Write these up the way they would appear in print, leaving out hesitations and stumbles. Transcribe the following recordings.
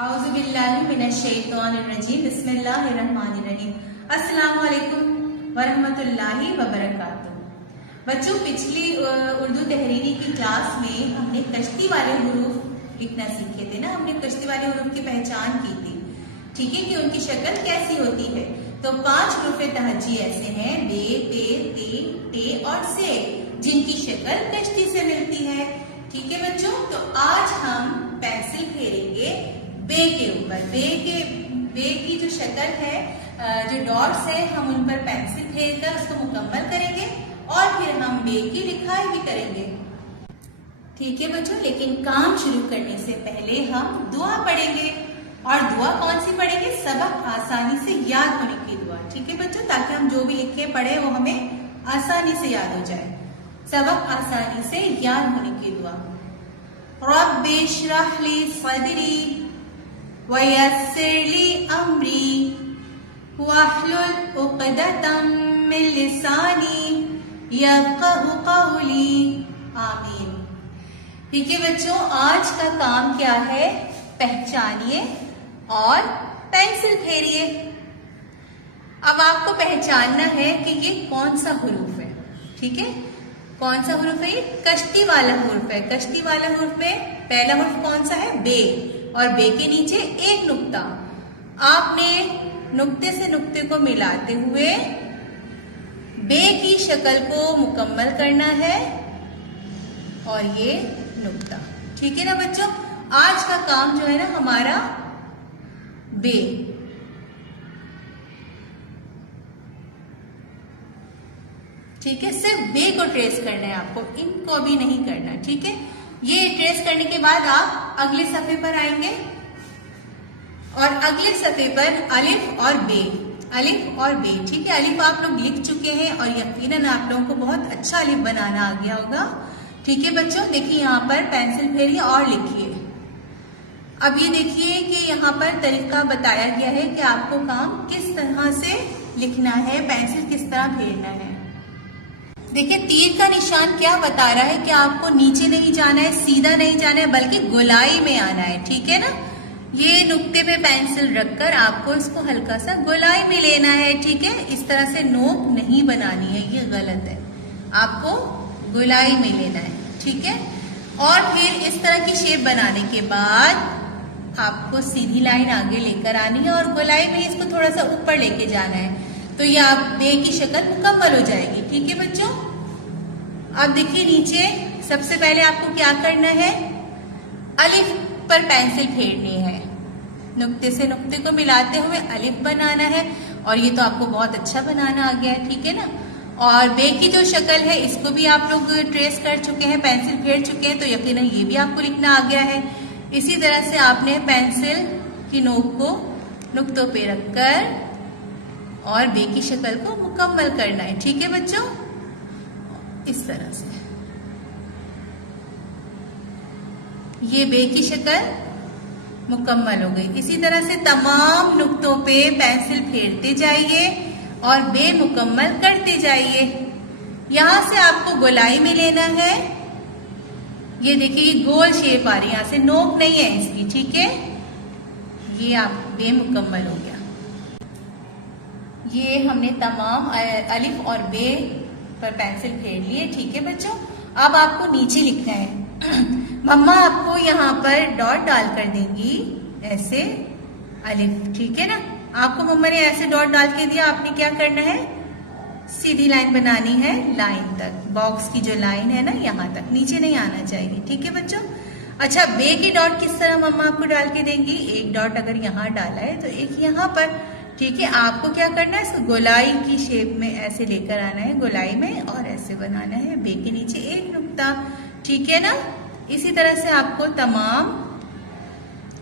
औज़ुबिल्लाहिमिनश्शैतानिर्रजीम बिस्मिल्लाहिर्रहमानिर्रहीम। अस्सलामु अलैकुम वरहमतुल्लाहि वबरकातुहू। बच्चों, पिछली उर्दू तहरीरी की क्लास में हमने कश्ती वाले हुरूफ लिखना सीखे थे ना। हमने कश्ती वाले हुरूफ की पहचान की थी, ठीक है, कि उनकी शक्ल कैसी होती है। तो 5 हुरूफ तहज्जी ऐसे हैं, बे, पे, ते और से, जिनकी शक्ल कश्ती से मिलती है। ठीक है बच्चों, तो आज हम पेंसिल फेरेंगे बे के ऊपर। बे की जो शक्ल है, जो डॉट्स है, हम उन पर पेंसिल फेरकर उसको मुकम्मल करेंगे और फिर हम बे की लिखाई भी करेंगे। ठीक है बच्चों, लेकिन काम शुरू करने से पहले हम दुआ पढ़ेंगे। और दुआ कौन सी पढ़ेंगे? सबक आसानी से याद होने की दुआ। ठीक है बच्चों, ताकि हम जो भी लिखे पढ़े वो हमें आसानी से याद हो जाए। सबक आसानी से याद होने की दुआ। रब्बि इश्रह ली सदरी वयस्सिर ली अमरी वहलुल उक़दतम मिन लिसानी यफ़क़हू क़ौली। आमीन। ठीक है बच्चों, आज का काम क्या है? पहचानिए और पेंसिल फेरिए। अब आपको पहचानना है कि ये कौन सा हुरूफ है। ठीक है, कौन सा हुरूफ है? ये कश्ती वाला हुरूफ है। कश्ती वाला हुरूफ में पहला हुरूफ कौन सा है? बे। और बे के नीचे एक नुक्ता। आपने नुक्ते से नुक्ते को मिलाते हुए बे की शक्ल को मुकम्मल करना है। और ये नुक्ता। ठीक है ना बच्चों, आज का काम जो है ना हमारा बे। ठीक है, सिर्फ बे को ट्रेस करना है आपको, इनको भी नहीं करना। ठीक है, ये ट्रेस करने के बाद आप अगले सफ़े पर आएंगे और अगले सफ़े पर अलिफ और बे। अलिफ और बे। ठीक है, अलिफ आप लोग लिख चुके हैं और यकीनन आप लोगों को बहुत अच्छा अलिफ बनाना आ गया होगा। ठीक है बच्चों, देखिए यहाँ पर पेंसिल फेरिए और लिखिए। अब ये देखिए कि यहाँ पर तरीका बताया गया है कि आपको काम किस तरह से लिखना है, पेंसिल किस तरह फेरना है। देखिए तीर का निशान क्या बता रहा है कि आपको नीचे नहीं जाना है, सीधा नहीं जाना है, बल्कि गोलाई में आना है। ठीक है ना, ये नुक्ते पे पेंसिल रखकर आपको इसको हल्का सा गोलाई में लेना है। ठीक है, इस तरह से नोक नहीं बनानी है, ये गलत है। आपको गोलाई में लेना है। ठीक है, और फिर इस तरह की शेप बनाने के बाद आपको सीधी लाइन आगे लेकर आनी है और गोलाई में इसको थोड़ा सा ऊपर लेके जाना है। तो ये आप बे की शक्ल मुकम्मल हो जाएगी। ठीक है बच्चों, अब देखिए नीचे सबसे पहले आपको क्या करना है? अलिफ पर पेंसिल फेरनी है। नुक्ते से नुक्ते को मिलाते हुए अलिफ बनाना है और ये तो आपको बहुत अच्छा बनाना आ गया है। ठीक है ना, और बे की जो शक्ल है इसको भी आप लोग ट्रेस कर चुके हैं, पेंसिल फेर चुके हैं, तो यकीनन ये भी आपको लिखना आ गया है। इसी तरह से आपने पेंसिल की नोक को नुक्तों पे रखकर और बे की शक्ल को मुकम्मल करना है। ठीक है बच्चों, इस तरह से ये बे की शक्ल मुकम्मल हो गई। इसी तरह से तमाम नुक्तों पे पेंसिल फेरते जाइए और बे मुकम्मल करते जाइए। यहां से आपको गोलाई में लेना है। ये देखिए ये गोल शेप आ रही है, यहां से नोक नहीं है इसकी। ठीक है, ये आप बे मुकम्मल हो गया। ये हमने तमाम अलिफ और बे पर पेंसिल फेर लिए। ठीक है बच्चों, अब आपको नीचे लिखना है। मम्मा आपको यहाँ पर डॉट डाल कर देंगी, ऐसे अलिफ। ठीक है ना, आपको मम्मा ने ऐसे डॉट डाल के दिया, आपने क्या करना है? सीधी लाइन बनानी है लाइन तक, बॉक्स की जो लाइन है ना यहाँ तक, नीचे नहीं आना चाहिए। ठीक है बच्चों, अच्छा बे की डॉट किस तरह मम्मा आपको डाल के देंगी? एक डॉट अगर यहाँ डाला है तो एक यहाँ पर। ठीक है, आपको क्या करना है? इसको गोलाई की शेप में ऐसे लेकर आना है, गोलाई में, और ऐसे बनाना है बे के नीचे एक नुक्ता। ठीक है ना, इसी तरह से आपको तमाम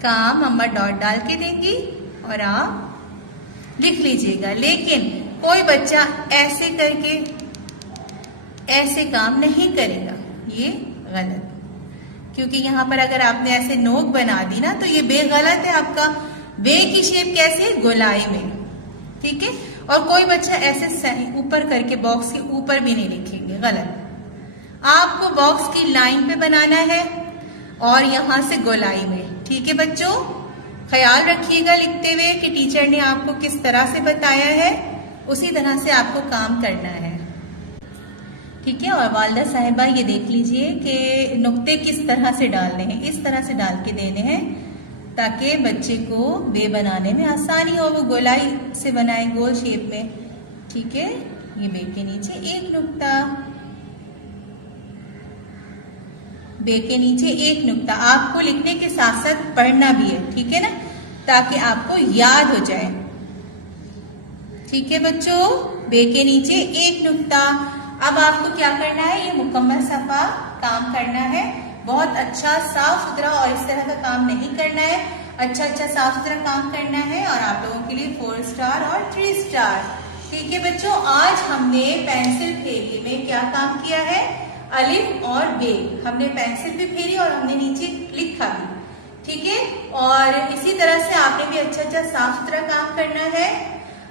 काम मम्मा डॉट डाल के देंगी और आप लिख लीजिएगा। लेकिन कोई बच्चा ऐसे करके ऐसे काम नहीं करेगा, ये गलत। क्योंकि यहाँ पर अगर आपने ऐसे नोक बना दी ना तो ये बे गलत है आपका। बे की शेप कैसे? गोलाई में। ठीक है, और कोई बच्चा ऐसे ऊपर करके बॉक्स के ऊपर भी नहीं लिखेंगे, गलत। आपको बॉक्स की लाइन पे बनाना है और यहां से गोलाई में। ठीक है बच्चों, ख्याल रखिएगा लिखते हुए कि टीचर ने आपको किस तरह से बताया है, उसी तरह से आपको काम करना है। ठीक है। और वालिदा साहिबा ये देख लीजिए कि नुक्ते किस तरह से डालने हैं, इस तरह से डाल के देने हैं ताकि बच्चे को बे बनाने में आसानी हो, वो गोलाई से बनाए गोल शेप में। ठीक है। ये बे के नीचे एक नुक्ता, बे के नीचे एक नुक्ता। आपको लिखने के साथ साथ पढ़ना भी है, ठीक है ना, ताकि आपको याद हो जाए। ठीक है बच्चों, बे के नीचे एक नुक्ता। अब आपको क्या करना है, ये मुकम्मल सफा काम करना है। बहुत अच्छा साफ सुथरा और इस तरह का काम नहीं करना है, अच्छा साफ सुथरा काम करना है। और आप लोगों के लिए 4 स्टार और 3 स्टार। ठीक है बच्चों, आज हमने पेंसिल फेरी में क्या काम किया है, अलिफ और बे। हमने पेंसिल भी फेरी और हमने नीचे लिखा भी। ठीक है। और इसी तरह से आपने भी अच्छा साफ सुथरा काम करना है।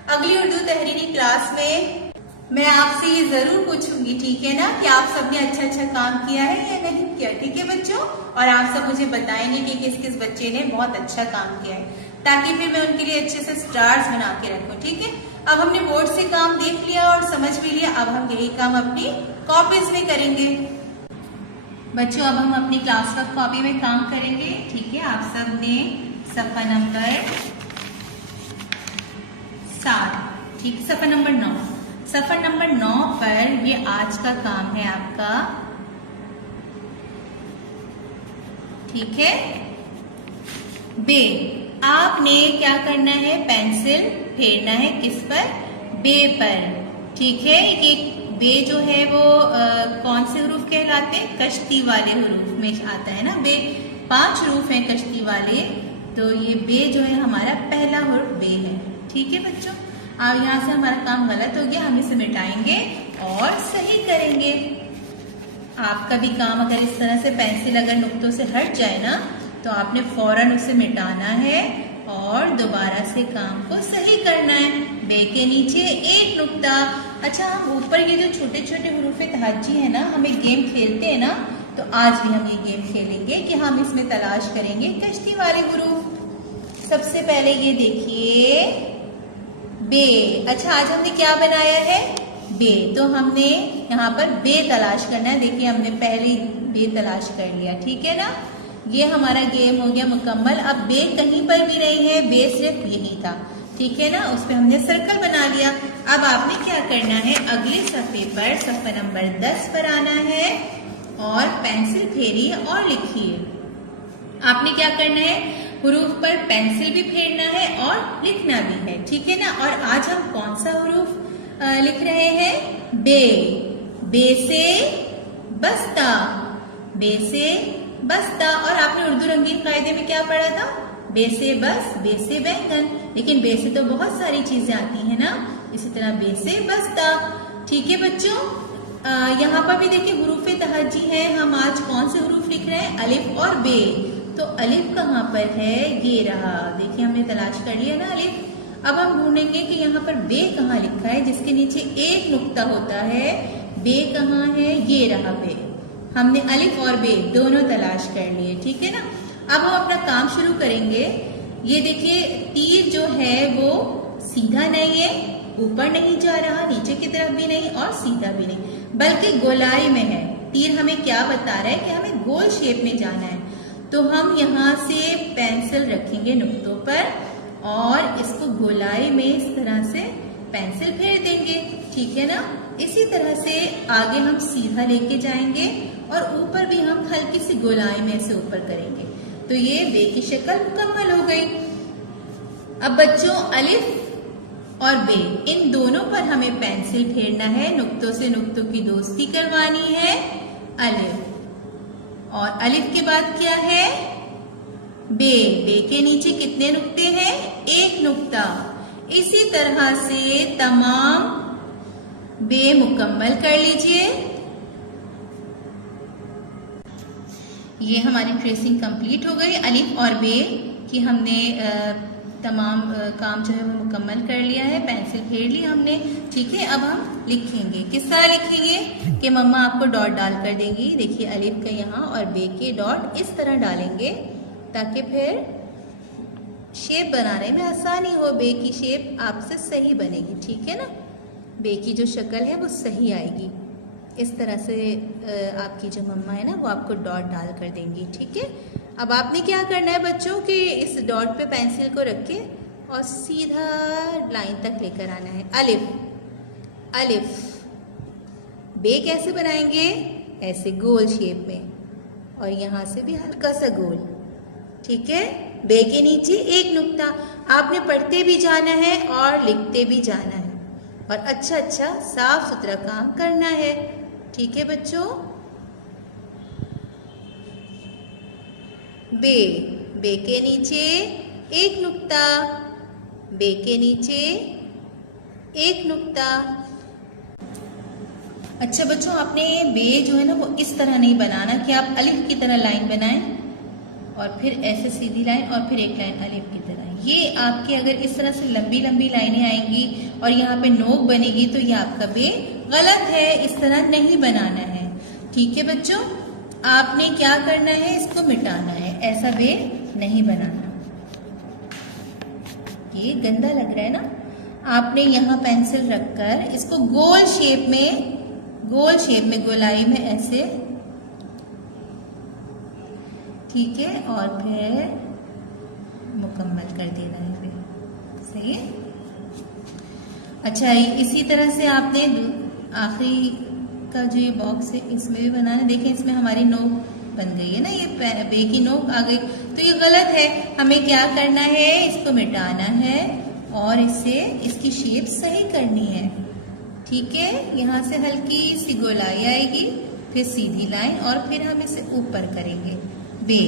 अगली उर्दू तहरीरी क्लास में मैं आपसे ये जरूर पूछूंगी, ठीक है ना, कि आप सबने अच्छा काम किया है या नहीं किया। ठीक है बच्चों, और आप सब मुझे बताएंगे कि किस किस बच्चे ने बहुत अच्छा काम किया है, ताकि फिर मैं उनके लिए अच्छे से स्टार्स बना के रखूं। ठीक है। अब हमने बोर्ड से काम देख लिया और समझ भी लिया, अब हम यही काम अपनी कॉपीज में करेंगे। बच्चों अब हम अपनी क्लास वर्क कॉपी में काम करेंगे। ठीक है। आप सब ने सफा नंबर 7, ठीक, सफा नंबर 9, सफा नंबर 9 पर ये आज का काम है आपका। ठीक है। बे, आपने क्या करना है, पेंसिल फेरना है किस पर, बे पर। ठीक है। ये बे जो है वो कौन से हरूफ कहलाते हैं, कश्ती वाले हरूफ में आता है ना बे। 5 हरूफ हैं कश्ती वाले, तो ये बे जो है हमारा पहला हरूफ बे है। ठीक है बच्चों, अब यहाँ से हमारा काम गलत हो गया, हम इसे मिटाएंगे और सही करेंगे। आपका भी काम अगर इस तरह से पेंसिल अगर नुक्तों से हट जाए ना, तो आपने फौरन उसे मिटाना है और दोबारा से काम को सही करना है। बे के नीचे एक नुक्ता। अच्छा, हम ऊपर ये जो छोटे छोटे हुरूफ तहज्जी है ना, हम एक गेम खेलते हैं ना, तो आज भी हम ये गेम खेलेंगे कि हम इसमें तलाश करेंगे कश्ती वाले हुरूफ। सबसे पहले ये देखिए बे। अच्छा, आज हमने क्या बनाया है, बे, तो हमने यहाँ पर बे तलाश करना है। देखिए हमने पहले बे तलाश कर लिया। ठीक है ना, ये हमारा गेम हो गया मुकम्मल। अब बे कहीं पर भी नहीं है, बे सिर्फ यही था। ठीक है ना, उस पर हमने सर्कल बना लिया। अब आपने क्या करना है, अगले सफ़े पर सफ़ा नंबर 10 पर आना है और पेंसिल फेरिए और लिखिए। आपने क्या करना है, हुरूफ पर पेंसिल भी फेरना है और लिखना भी है। ठीक है ना। और आज हम कौन सा हुरूफ लिख रहे हैं, बे। बे से बस्ता, बे से बस्ता। और आपने उर्दू रंगीन कायदे में क्या पढ़ा था, बे से बस, बे से बैंगन। लेकिन बे से तो बहुत सारी चीजें आती हैं ना, इसी तरह बे से बस्ता। ठीक है बच्चों, यहाँ पर भी देखिए हुरूफ तहज्जी है। हम आज कौन से हुरूफ लिख रहे हैं, अलिफ और बे। तो अलिफ कहाँ पर है, ये रहा। देखिए हमने तलाश कर लिया ना अलिफ। अब हम ढूंढेंगे कि यहाँ पर बे कहाँ लिखा है, जिसके नीचे एक नुक्ता होता है। बे कहाँ है, ये रहा बे। हमने अलिफ और बे दोनों तलाश कर लिए। ठीक है ना। अब हम अपना काम शुरू करेंगे। ये देखिए तीर जो है वो सीधा नहीं है, ऊपर नहीं जा रहा, नीचे की तरफ भी नहीं और सीधा भी नहीं, बल्कि गोलाई में है। तीर हमें क्या बता रहा है कि हमें गोल शेप में जाना है। तो हम यहाँ से पेंसिल रखेंगे नुक्तों पर और इसको गोलाई में इस तरह से पेंसिल फेर देंगे। ठीक है ना। इसी तरह से आगे हम सीधा लेके जाएंगे और ऊपर भी हम हल्की सी गोलाई में से ऊपर करेंगे। तो ये बे की शक्ल मुकम्मल हो गई। अब बच्चों अलिफ और बे इन दोनों पर हमें पेंसिल फेरना है, नुक्तों से नुक्तों की दोस्ती करवानी है। अलिफ और अलिफ के बाद क्या है, बे। बे के नीचे कितने नुक्ते हैं, एक नुक्ता। इसी तरह से तमाम बे मुकम्मल कर लीजिए। ये हमारी ट्रेसिंग कंप्लीट हो गई। अलिफ और बे की हमने तमाम काम जो है वो मुकम्मल कर लिया है, पेंसिल फेर ली हमने। ठीक है। अब हम लिखेंगे, किस तरह लिखेंगे कि मम्मा आपको डॉट डाल कर देंगी। देखिए अलिफ के यहाँ और बे के डॉट इस तरह डालेंगे ताकि फिर शेप बनाने में आसानी हो, बे की शेप आपसे सही बनेगी, ठीक है ना। बे की जो शक्ल है वो सही आएगी। इस तरह से आपकी जो मम्मा है ना वो आपको डॉट डाल कर देंगी, ठीक है। अब आपने क्या करना है बच्चों कि इस डॉट पे पेंसिल को रख के और सीधा लाइन तक लेकर आना है। अलिफ, अलिफ। बे कैसे बनाएंगे? ऐसे गोल शेप में, और यहाँ से भी हल्का सा गोल, ठीक है। बे के नीचे एक नुक्ता। आपने पढ़ते भी जाना है और लिखते भी जाना है, और अच्छा अच्छा साफ सुथरा काम करना है, ठीक है बच्चों। बे, बे के नीचे एक नुक्ता, बे के नीचे एक नुक्ता। अच्छा बच्चों, आपने बे जो है ना वो इस तरह नहीं बनाना कि आप अलिफ की तरह लाइन बनाएं और फिर ऐसे सीधी लाइन और फिर एक लाइन अलिफ की तरह। ये आपके अगर इस तरह से लंबी लंबी लाइनें आएंगी और यहाँ पे नोक बनेगी तो ये आपका बे गलत है, इस तरह नहीं बनाना है, ठीक है बच्चों। आपने क्या करना है, इसको मिटाना है, ऐसा बे नहीं बनाना। ये गंदा लग रहा है ना। आपने यहाँ पेंसिल रखकर इसको गोल शेप में गोलाई में ऐसे, ठीक है, और फिर मुकम्मल कर देना है बे, सही है। अच्छा, इसी तरह से आपने आखिरी का जो ये बॉक्स है इसमें भी बनाना। देखें इसमें हमारी नोक बन गई है ना, ये बे की नोक आ गई, तो ये गलत है। हमें क्या करना है, इसको मिटाना है और इससे इसकी शेप सही करनी है, ठीक है। यहाँ से हल्की सी गोलाई आएगी, फिर सीधी लाइन और फिर हम इसे ऊपर करेंगे बे।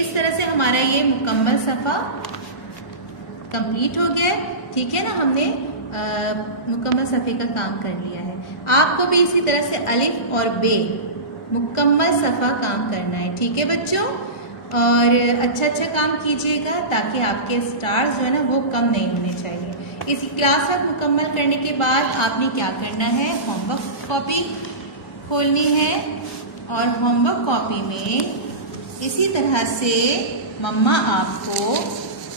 इस तरह से हमारा ये मुकम्मल सफ़ा कंप्लीट हो गया, ठीक है ना। हमने मुकम्मल सफ़े का काम कर लिया है। आपको भी इसी तरह से अलिफ और बे मुकम्मल सफ़ा काम करना है, ठीक है बच्चों। और अच्छा अच्छा काम कीजिएगा ताकि आपके स्टार्स जो है ना वो कम नहीं होने चाहिए। इस क्लास वर्क मुकम्मल करने के बाद आपने क्या करना है, होमवर्क कॉपी खोलनी है और होमवर्क कॉपी में इसी तरह से मम्मा आपको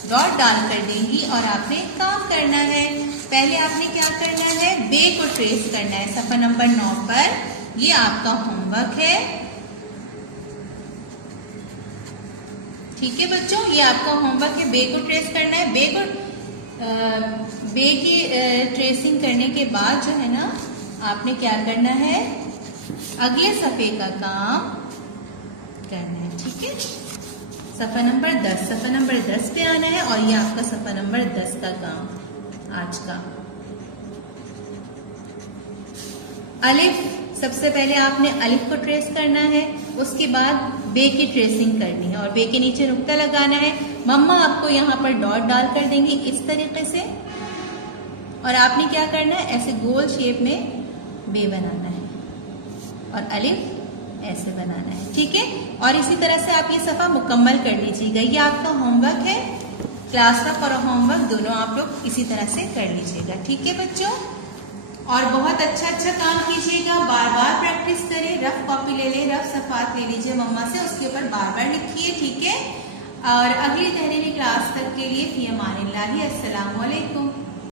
डॉट डाल कर देंगी और आपने काम करना है। पहले आपने क्या करना है, बे को ट्रेस करना है सफ़ा नंबर 9 पर। ये आपका होमवर्क है, ठीक है बच्चों। ये आपका होमवर्क है, बे को ट्रेस करना है। बे की ट्रेसिंग करने के बाद जो है ना आपने क्या करना है, अगले सफ़े का काम करना है, ठीक है। सफ़ा नंबर 10 पे आना है और ये आपका सफ़ा नंबर 10 का काम आज का। अलिफ, सबसे पहले आपने अलिफ को ट्रेस करना है, उसके बाद बे की ट्रेसिंग करनी है और बे के नीचे नुक्ता लगाना है। मम्मा आपको यहाँ पर डॉट डाल कर देंगी इस तरीके से, और आपने क्या करना है, ऐसे गोल शेप में बे बनाना है और अलिफ ऐसे बनाना है, ठीक है। और इसी तरह से आप ये सफ़ा मुकम्मल कर लीजिएगा। ये आपका होमवर्क है, क्लास वर्क और होमवर्क दोनों आप लोग इसी तरह से कर लीजिएगा, ठीक है बच्चों। और बहुत अच्छा अच्छा काम कीजिएगा, बार बार प्रैक्टिस करें। रफ कॉपी ले लें, रफ सफ़ात ले लीजिए मम्मा से, उसके ऊपर बार बार लिखिए, ठीक है। और अगली तहरीरी क्लास तक के लिए फी अमानिल्लाह, अस्सलामु अलैकुम।